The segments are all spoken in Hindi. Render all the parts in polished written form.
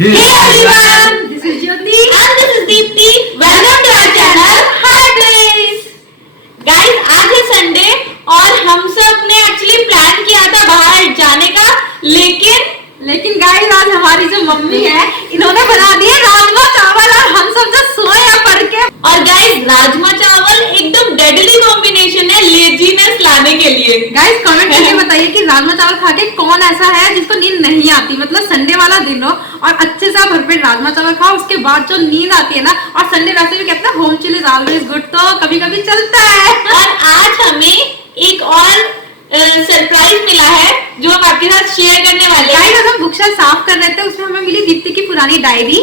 Hey everyone, this is Jyoti and this is Deepti. Welcome to our channel Hi Place. Guys, आज है संडे और हम सब ने एक्चुअली प्लान किया था बाहर जाने का, लेकिन गाइस आज हमारी जो मम्मी है इन्होंने बना दिया राजमा चावल और हम सब जो सोए हैं पढ़ के। और गाइस राजमा चावल एकदम डेडली कॉम्बिनेशन है लेजीनेस लाने के लिए। गाइस कमेंट करके बताइए कि राजमा चावल खा के कौन ऐसा है जिसको नींद नहीं आती, मतलब संडे वाला दिन हो और अच्छे से भरपेट राजमा चावल खाओ, उसके बाद जो नींद आती है ना, और संडे वैसे भी कहते हैं home chill is always good, तो कभी कभी चलता है। और आज हमें एक और सरप्राइज मिला है जो हम आपके साथ शेयर करने वाले हैं। गाइस हम बुकशेल्फ साफ कर रहे थे, उसमें हमें मिली दीप्ति की पुरानी डायरी,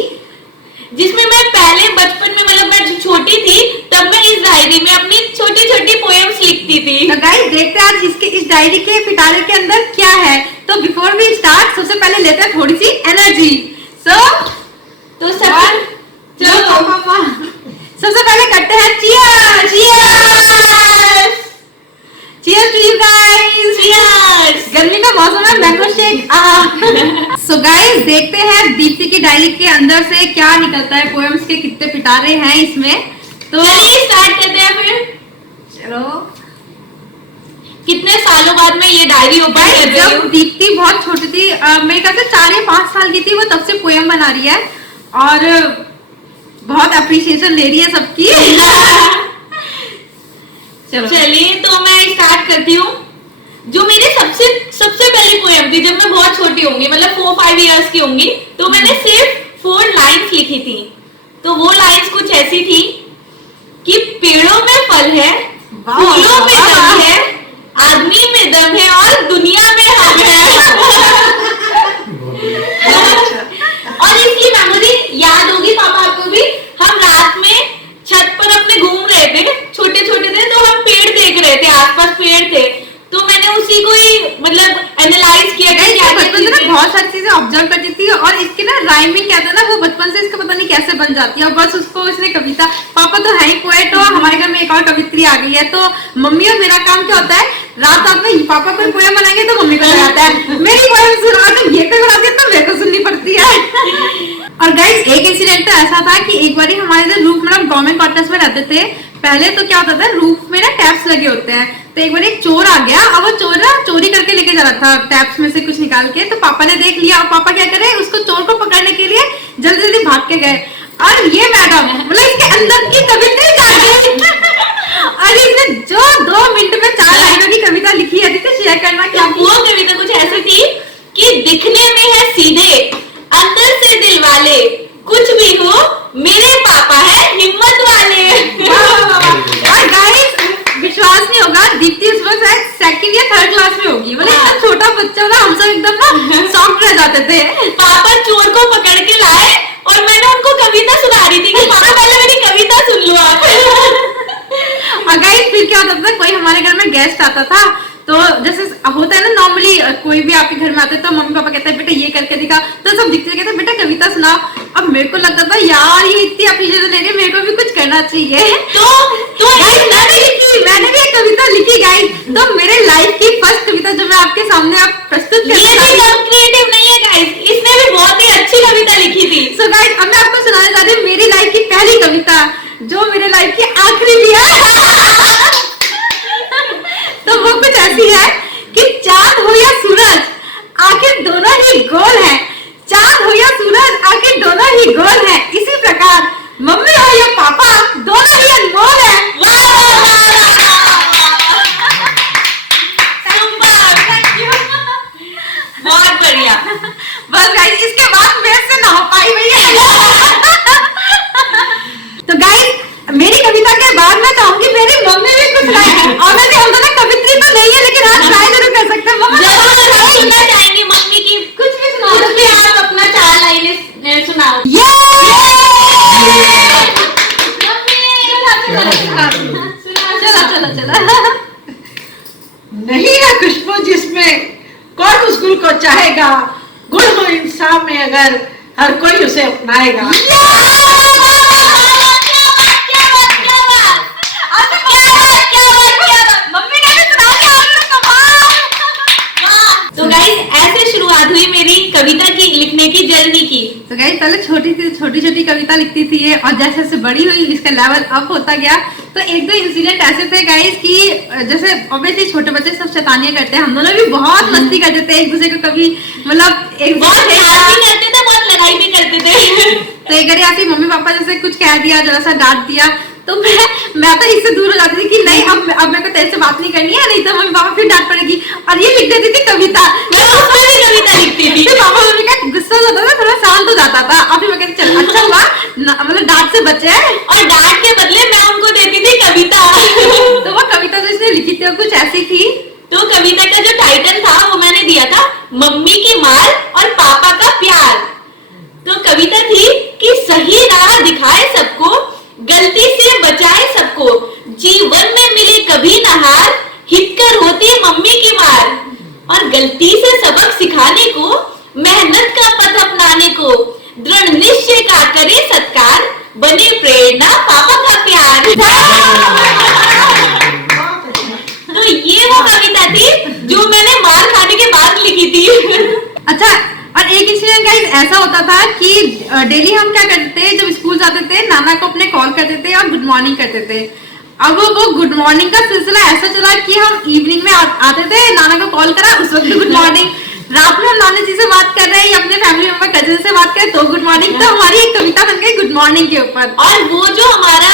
जिसमें मैं पहले बचपन में मतलब मैं छोटी थी तब मैं इस डायरी में अपनी छोटी छोटी पोएम्स लिखती थी। तो गाइस देखते हैं आज इस डायरी के पिटारे के अंदर क्या है। तो बिफोर वी स्टार्ट सबसे पहले लेते हैं थोड़ी सी एनर्जी। तो सबसे पहले करते हैं cheers. Cheers cheers to you guys. Cheers. गर्मी का मौसम है, मैंगो शेक। सो गाइस देखते हैं दीप्ति की डायरी के अंदर से क्या निकलता है, पोएम्स के कितने पिटारे हैं इसमें। तो स्टार्ट करते हैं फिर। चलो, कितने सालों बाद मैं ये डायरी ओपन कर रही हूँ। जब दीप्ति बहुत छोटी थी, मेरे ख्याल से 4 या 5 साल की थी, वो तब से पोएम बना रही है और बहुत अप्रिशिएशन ले रही है सबकी। चलिए तो मैं स्टार्ट करती हूँ। जो मेरी सबसे पहली पोएम थी जब मैं बहुत छोटी होंगी, मतलब 4-5 इयर्स की होंगी, तो मैंने सिर्फ 4 लाइन्स लिखी थी। तो वो लाइन्स कुछ ऐसी थी कि पेड़ों में फल है, फूलों में दम है, आदमी में दम है और दुनिया में हम है। और इसकी मेमोरी याद होगी पापा आपको भी, हम रात में छत पर अपने घूम रहे थे, छोटे छोटे थे, तो हम पेड़ देख रहे थे, आसपास पेड़ थे, तो मैंने उसी को ही मतलब एनालाइज किया कि क्या बचपन से ना बहुत सारी चीजें ऑब्जर्व करती थी और इसकी ना राइमिंग क्या था ना, वो बचपन से इसका पता नहीं कैसे बन जाती है और बस उसको इसने कविता, पापा तो है ही पोएट और हमारे घर में एक और कवित्री आ गई है, तो मम्मी और मेरा काम क्या होता है, रात में पापा कोई पोएम बनाएंगे तो मम्मी को लगाता है, मेरी पोएम सुना तो ये कोई बनाती है तो मेरे को सुननी पड़ती है। और गाइस एक इंसिडेंट तो ऐसा था कि एक बार हमारे इधर रूफ में गवर्नमेंट क्वार्टर्स में रहते थे, पहले तो क्या होता था रूफ में ना टैप्स लगे होते हैं, तो एक बार एक चोर आ गया और वो चोर ना चोरी करके लेके जा रहा था टैप्स में से कुछ निकाल के, तो पापा ने देख लिया और पापा क्या करे, उसको चोर को पकड़ने के लिए जल्दी जल्दी भाग के गए और ये मैडम मतलब इसके अंदर की कविता और इसने जो 2 मिनट में 4 लाइनों की कविता लिखी है, जिसे शेयर करना क्या। वो कविता कुछ ऐसी थी कि दिखने में है सीधे, अंदर से दिल वाले, कुछ भी हो मेरे पापा है हिम्मत वाले। और गाइस विश्वास नहीं होगा, दीप्ति उस वक्त शायद 2nd या 3rd क्लास में होगी, मतलब एकदम छोटा बच्चा ना, हम सब एकदम ना शॉक्ड रह जाते थे। पापा चोर को पकड़ के लाए और मैंने उनको कविता सुना रही थी कि पापा पहले मेरी कविता सुन लो आप। और गाइस फिर क्या होता था, कोई हमारे घर में गेस्ट आता था, तो जैसे होता है ना नॉर्मली कोई भी आपके घर में आते तो मम्मी पापा कहते हैं बेटा ये करके दिखा, तो सब दिखते कहते बेटा कविता सुनाओ। अब मेरे को लगता था यार ये इतनी अप्रिशिएशन ले रही है, मेरे को भी कुछ करना चाहिए। तो मैंने भी एक कविता लिखी गाइस, तो मेरे लाइफ की फर्स्ट कविता जो मैं आपके सामने आप प्रस्तुत कर रही हूं, क्रिएटिव नहीं है गाइस, इसने भी बहुत ही अच्छी कविता लिखी थी। सो गाइस अब मैं आपको सुनाने जा रही हूँ मेरी लाइफ की पहली कविता, जो मेरे लाइफ की आखिरी भी है। तो वो कुछ ऐसी है कि चांद हो या सूरज आखिर दोनों ही गोल है, चांद हो या सूरज आखिर दोनों ही गोल है, इसी प्रकार मम्मी हो या पापा दोनों ही अनमोल है। बहुत बढ़िया। बस गाइस इसके बाद मेरे से ना हो पाई भैया। तो गाइस मेरी कविता के बाद मैं चाहूंगी मेरी मम्मी भी कुछ लाए, और मैं हम दोनों कवित्री तो नहीं है लेकिन आज ट्राई जरूर कर सकते हैं। मम्मी सुनना चाहेंगे मम्मी की कुछ भी सुनाओ, कुछ भी आप अपना 4 लाइनें सुनाओ। चलो नहीं है खुशबू जिसमें कौन उस गुल को चाहेगा, गुल हो इंसान में अगर हर कोई उसे अपनाएगा। तो गाइस ऐसे शुरुआत हुई मेरी कविता की लिखने की जर्नी की। तो गाइस छोटी थी छोटी छोटी कविता लिखती थी ये, और जैसे जैसे बड़ी हुई इसका लेवल अप होता गया। तो एक दो इंसिडेंट ऐसे थे गाइस कि जैसे ऑब्वियसली छोटे बच्चे सब शैतानियां करते हैं, हम दोनों भी बहुत मस्ती करते थे एक दूसरे को, कभी मतलब एक बहुत प्यार भी करते थे, बहुत लड़ाई भी करते थे। तो एक बार ऐसे मम्मी पापा जैसे कुछ कह दिया, जरा सा डांट दिया, तो मैं तो इससे दूर हो जाती थी कि नहीं अब मेरे को तेरे से बात नहीं करनी है, नहीं तो मम्मी पापा फिर डांट पड़ेगी, और ये लिख देती थी कविता। मैं उसमें भी कविता लिखती थी। फिर पापा मम्मी का गुस्सा हो जाता था, थोड़ा शांत हो जाता था, और फिर मैं कहती चल अच्छा हुआ मतलब डांट से बचे। और डांट के बदले मैं उनको देती थी कविता। तो वो कविता जो इसने लिखी थी वो कुछ ऐसी थी। तो कविता का जो टाइटल था वो मैंने दिया था मम्मी की मार और पापा का प्यार। तो कविता थी कि सही राह दिखाए सबको, गलती से बचाए सबको, जीवन में मिले कभी न हार, हितकर होती मम्मी की मार, और गलती से सबक सिखाने को, मेहनत का पथ अपनाने को, दृढ़ निश्चय का करे सत्कार, बने प्रेरणा पापा का प्यार। तो ये वो कविता थी जो मैंने मार खाने के बाद लिखी थी। अच्छा, और एक इंसिडेंट गाइस ऐसा होता था कि डेली हम क्या करते थे, जब स्कूल जाते थे नाना को अपने कॉल करते थे और गुड मॉर्निंग करते थे। अब वो गुड मॉर्निंग का सिलसिला ऐसा चला कि हम इवनिंग में आते थे, नाना को कॉल करा उस वक्त गुड मॉर्निंग, रात में हम नानी जी से बात कर रहे हैं या अपने फैमिली मेंबर कजिन से बात करें तो गुड मॉर्निंग। तो हमारी एक कविता बन गई गुड मॉर्निंग के ऊपर। और वो जो हमारा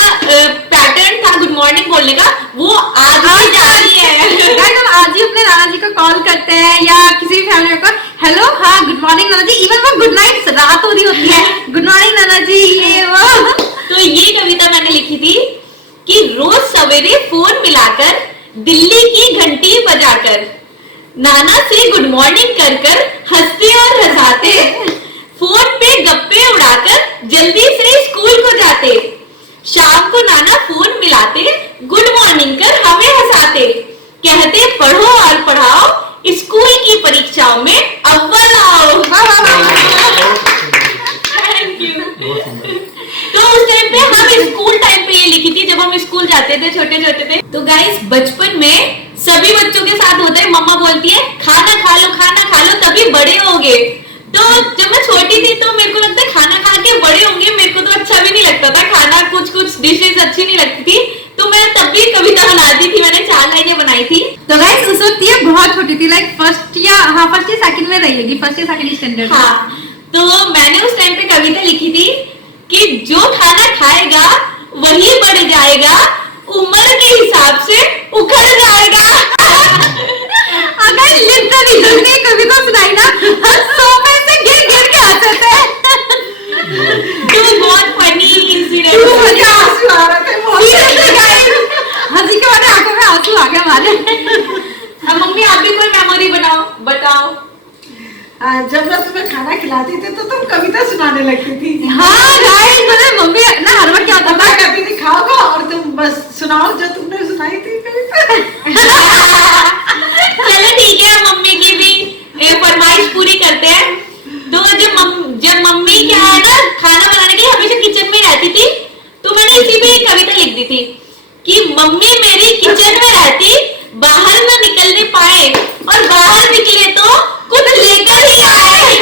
पैटर्न था गुड मॉर्निंग बोलने का, वो आज भी जारी है। गाइस हम आज ही अपने नाना जी को कॉल करते हैं या किसी भी फैमिली मेंबर को, हेलो हाँ गुड मॉर्निंग नाना जी, इवन वो गुड नाइट रात हो रही होती है, गुड मॉर्निंग नाना जी, ये वो। तो ये कविता मैंने लिखी थी कि रोज सवेरे फोन मिलाकर, दिल्ली की घंटी बजाकर, नाना से गुड मॉर्निंग कर कर हंसते और हंसाते, फोन पे गप्पे उड़ाकर जल्दी से स्कूल को जाते, शाम को नाना फोन मिलाते, गुड मॉर्निंग कर हमें हंसाते, कहते पढ़ो और पढ़ाओ, स्कूल की परीक्षाओं में अव्वल आओ। Thank you. तो उस टाइम पे हम स्कूल टाइम पे ये लिखी थी जब हम स्कूल जाते थे, छोटे छोटे थे। तो गाइस बचपन में सभी बच्चों के साथ होता है, मम्मा बोलती है खाना खा लो तभी बड़े होगे। तो जब मैं छोटी थी तो मेरे को लगता है खाना खा के बड़े होंगे, मेरे को तो अच्छा भी नहीं लगता था खाना, कुछ डिशेस अच्छी नहीं लगती थी, तो मैं तब भी कविता बनाती थी, मैंने 4 लाइनें बनाई थी। तो गाइस उस वक्त ये बहुत छोटी थी, लाइक फर्स्ट या सेकंड में रहेगी, फर्स्ट या सेकंड स्टैंडर्ड। हाँ, तो मैंने उस टाइम पे कविता लिखी थी कि जो खाना खाएगा वही बढ़ जाएगा, उम्र के हिसाब से उखड़ जाएगा। अगर लिटरली तुमने कविता सुनाई ना, सोफे से गिर के हंसे थे। तो बहुत फनी इंसिडेंट मुझे आंसू आ रहे थे बहुत। हंसी के मारे आंखों में आंसू आ गया हमारे। अब मम्मी आप भी कोई मेमोरी बताओ। जब मैं तुम्हें खाना खिलाती थी तो तुम कविता सुनाने लगती थी। हाँ गाइस, मतलब मम्मी ना हर बार क्या होता था, मैं कहती थी खाओगा और तुम बस सुनाओ जो तुमने सुनाई थी कविता। चलो ठीक है, मम्मी की भी फरमाइश पूरी करते हैं। तो जब मम्मी क्या है ना खाना बनाने के हमेशा किचन में रहती थी, तो मैंने इसी पे एक कविता लिख दी थी कि मम्मी मेरी किचन में रहती, बाहर न निकलने पाए, और बाहर निकले तो कुछ लेकर ही आए।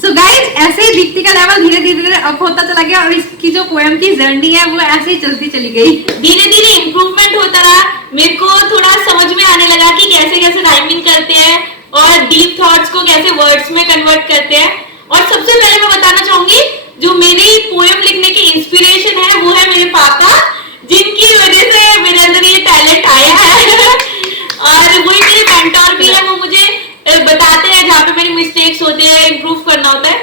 सो गाइस ऐसे ही दीप्ति का लेवल धीरे धीरे अप होता चला गया, और इसकी जो पोएम की जर्नी है वो ऐसे ही चलती चली गई। धीरे धीरे इम्प्रूवमेंट होता रहा, मेरे को थोड़ा समझ में आने लगा कि कैसे कैसे राइमिंग करते हैं और डीप थॉट्स को कैसे वर्ड्स में कन्वर्ट करते हैं। और सबसे पहले मैं बताना चाहूंगी जो मेरी पोएम लिखने की इंस्पिरेशन है वो है मेरे पापा, जिनकी वजह से मेरे अंदर ये टैलेंट आया है। और वही मेरे मेंटोर भी है, वो मुझे बताते हैं जहाँ पे मेरी मिस्टेक्स होते हैं, इम्प्रूव करना होता है।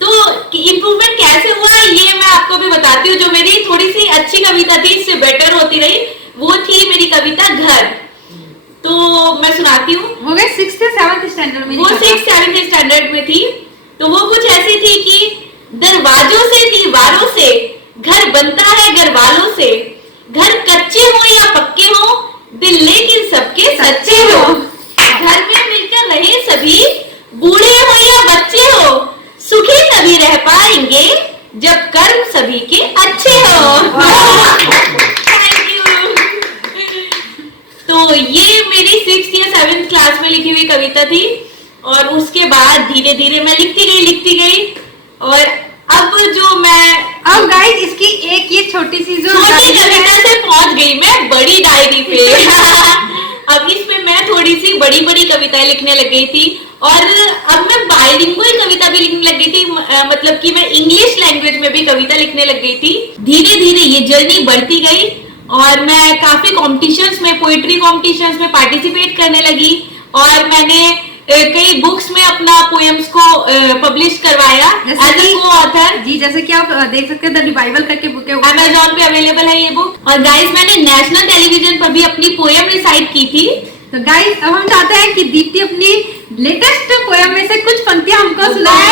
तो इम्प्रूवमेंट कैसे हुआ ये मैं आपको भी बताती हूँ। जो मेरी थोड़ी सी अच्छी कविता थी, इससे बेटर होती रही, वो थी मेरी कविता घर। तो मैं सुनाती हूँ। हो गए 6th या 7th स्टैंडर्ड में? वो 6th 7th स्टैंडर्ड में थी। तो वो कुछ ऐसी थी कि दरवाजों से दीवारों से घर बनता है घर वालों से, घर कच्चे हो या पक्के हो, दिल लेकिन सबके सच्चे हो, घर में मिलकर रहे सभी, बूढ़े हो या बच्चे हो, सुखी तभी रह पाएंगे जब कर्म सभी के अच्छे हो। Thank you. तो ये मेरी 6th या 7th क्लास में लिखी हुई कविता थी, और उसके बाद धीरे धीरे मैं लिखती गई। और अब जो मैं अब गाइस इसकी एक ये छोटी सी जो छोटी कविता से पहुंच गई मैं बड़ी डायरी पे। अब इसमें मैं थोड़ी सी बड़ी बड़ी कविताएं लिखने लग गई थी और अब मैं बाइलिंगुअल कविता भी लिखने लग गई थी, मतलब कि मैं इंग्लिश लैंग्वेज में भी कविता लिखने लग गई थी। धीरे धीरे ये जर्नी बढ़ती गई और मैं काफी कॉम्पिटिशन्स में, पोइट्री कॉम्पिटिशन्स में पार्टिसिपेट करने लगी और मैंने कई बुक्स में अपना पोएम्स को पब्लिश करवाया एज ए को-ऑथर। जी, जैसे कि आप देख सकते हैं द रिवाइवल करके बुक है, अमेज़न पे अवेलेबल है ये बुक। और गाइस मैंने नेशनल टेलीविजन पर भी अपनी पोएम रिसाइट की थी। तो गाइस अब हम चाहते हैं कि दीप्ति अपनी लेटेस्ट पोएम में से कुछ पंक्तियां हमको सुनाए।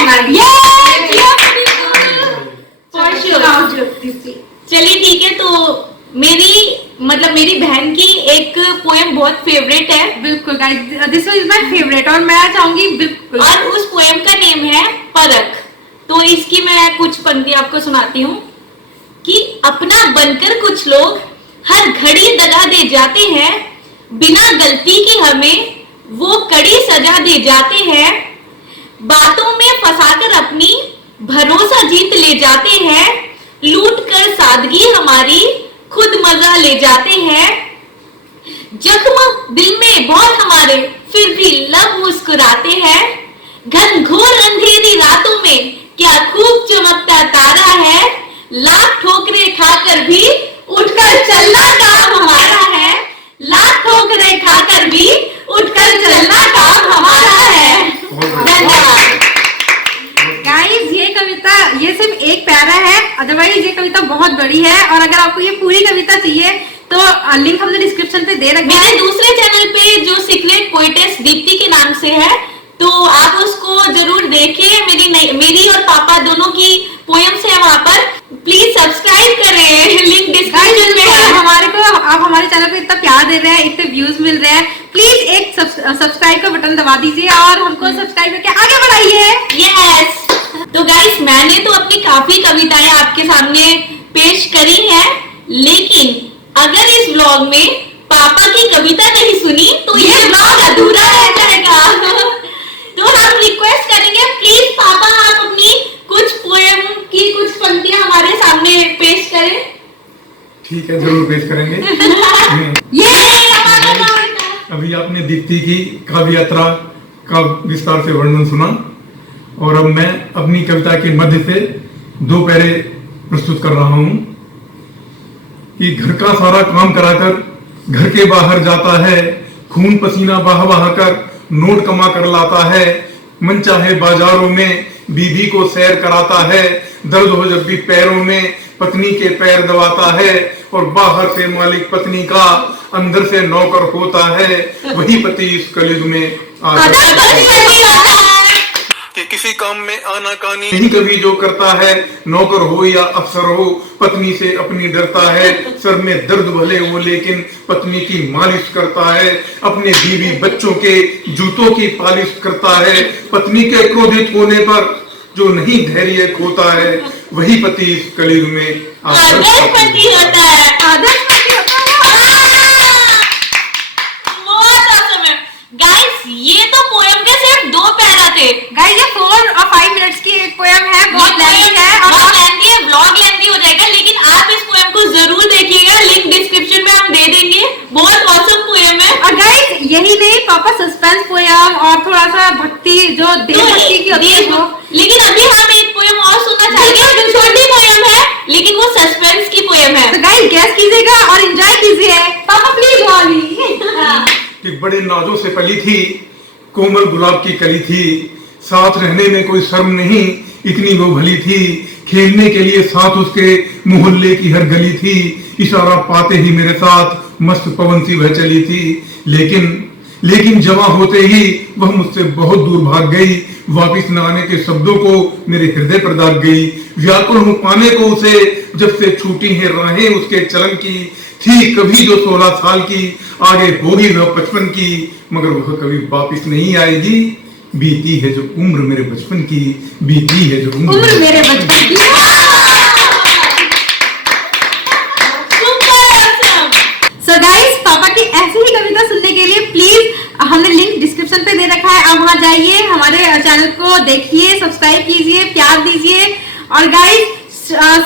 चलिए ठीक है, तो मेरी बहन की एक पोएम बहुत फेवरेट है। बिल्कुल guys, this is my favourite और मैं चाहूंगी बिल्कुल, और उस पोएम का नेम है परख। तो इसकी मैं कुछ पंक्ति आपको सुनाती हूँ कि अपना बनकर कुछ लोग हर घड़ी दगा दे जाते हैं, बिना गलती के हमें वो कड़ी सजा दे जाते हैं, बातों में फंसाकर अपनी भरोसा जीत ले जाते हैं, लूट कर सादगी हमारी खुद मजा ले जाते हैं, जख्म दिल में बहुत हमारे फिर भी लब मुस्कुराते हैं, घनघोर अंधेरी रातों में क्या खूब चमकता तारा है, लाख ठोकरें खाकर भी उठकर चलना काम हमारा है, लाख ठोकरें खाकर भी उठकर चलना काम हमारा है। धन्यवाद। गाइस ये कविता, ये सिर्फ एक पैरा है, अदरवाइज ये कविता बहुत बड़ी है और अगर आपको ये पूरी कविता चाहिए तो लिंक हमने डिस्क्रिप्शन पे दे रखा है। मेरे दूसरे चैनल पे जो सीक्रेट पोएटेस दीप्ति के नाम से है, तो आप उसको जरूर देखिए। मेरी और पापा दोनों की पोएम्स है वहाँ पर, प्लीज सब्सक्राइब करें, लिंक डिस्क्रिप्शन में है। आप हमारे चैनल को इतना प्यार दे रहे हैं, इतने व्यूज मिल रहे हैं, प्लीज एक सब्सक्राइब का बटन दबा दीजिए और हमको सब्सक्राइब करके आगे बढ़ाइए। यस। तो गाइस मैंने तो अपनी काफी कविताएं आपके सामने पेश करी है, लेकिन अगर इस व्लॉग में पापा की कविता नहीं सुनी तो ये व्लॉग अधूरा रह जाएगा। तो हम रिक्वेस्ट करेंगे, प्लीज पापा आप अपनी कुछ पोएम की कुछ पंक्तियां हमारे सामने पेश करें। ठीक है, जरूर पेश करेंगे। अभी आपने दीप्ति की काव्य यात्रा का विस्तार से वर्णन सुना और अब मैं अपनी कविता के मध्य से दो पैरे प्रस्तुत कर रहा हूं कि घर का सारा काम कराकर घर के बाहर जाता है, खून पसीना बहा बहा कर नोट कमा कर लाता है, मन चाहे बाजारों में बीबी को सैर कराता है, दर्द हो जब भी पैरों में पत्नी के पैर दबाता है, और बाहर से मालिक पत्नी का अंदर से नौकर होता है, वही पति इस कलयुग में आता है। कि किसी काम में आना कानी नहीं कभी जो करता है, नौकर हो या अफसर हो पत्नी से अपनी डरता है, सर में दर्द भले हो लेकिन पत्नी की मालिश करता है, अपने बीवी बच्चों के जूतों की पालिश करता है, पत्नी के क्रोधित होने पर जो नहीं धैर्य खोता है, वही पति इस कलयुग में आदर्श पति होता है। आदर्श पति होता है। बहुत awesome है। गाइस ये तो पोएम के सिर्फ 2 पैरा थे। गाइस ये 4 और 5 मिनट्स की एक पोएम है, बहुत लेंथी है और बहुत लेंथी है, व्लॉग लेंथी हो जाएगा, लेकिन आप इस पोएम को जरूर देखिएगा, लिंक डिस्क्रिप्शन में हम दे देंगे। बहुत ऑसम पोएम है। और गाइस यही नहीं, पापा सस्पेंस पोएम और थोड़ा सा भक्ति जो देशभक्ति की होती है वो, लेकिन अभी हम एक पोएम और सुनना चाहेंगे जो छोटी पोएम है, लेकिन वो सस्पेंस की पोएम है। तो गाइस गैस कीजिएगा और एंजॉय कीजिए। पापा प्लीज वाली। कि बड़े नाजों से पली थी, कोमल गुलाब की कली थी, साथ रहने में कोई शर्म नहीं, इतनी वो भली थी, खेलने के लिए साथ उसके मोहल्ले की हर गली थी, इशारा पाते ही मेरे साथ मस्त पवन सी वह चली थी, लेकिन जवां होते ही वह मुझसे बहुत दूर भाग गई, वापिस न आने के शब्दों को मेरे हृदय पर दाग गई, व्याकुल हूं पाने को उसे, जब से छूटी है राहें उसके चलन की, थी कभी जो 16 साल की, आगे होगी वह 55 की, मगर वह कभी वापिस नहीं आएगी, बीती है जो उम्र मेरे बचपन की, बीती है जो उम्र मेरे बचपन की। So guys, पापा की ऐसी ही कविता सुनने के लिए प्लीज हमने लिंक डिस्क्रिप्शन पे दे रखा है, आप वहां जाइए, हमारे चैनल को देखिए, सब्सक्राइब कीजिए, प्यार दीजिए। और गाइस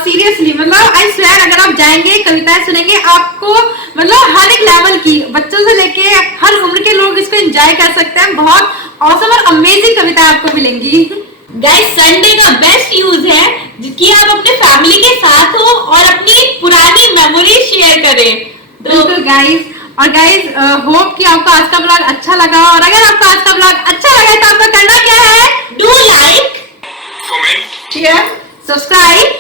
सीरियसली मतलब आई स्वेयर, अगर आप जाएंगे कविताएं सुनेंगे, आपको मतलब हर एक लेवल की, बच्चों से लेके हर उम्र के लोग इसको एंजॉय कर सकते हैं। बहुत ऑसम और अमेजिंग कविताएं आपको मिलेंगी। गाइस संडे का बेस्ट यूज है कि आप अपने फैमिली के साथ हो और अपनी पुरानी मेमोरी शेयर करें। तो बिल्कुल गाइस, और गाइस होप कि आपको आज का ब्लॉग अच्छा लगा, और अगर आपको आज का ब्लॉग अच्छा लगा तो आपको करना क्या है? Do like, share, subscribe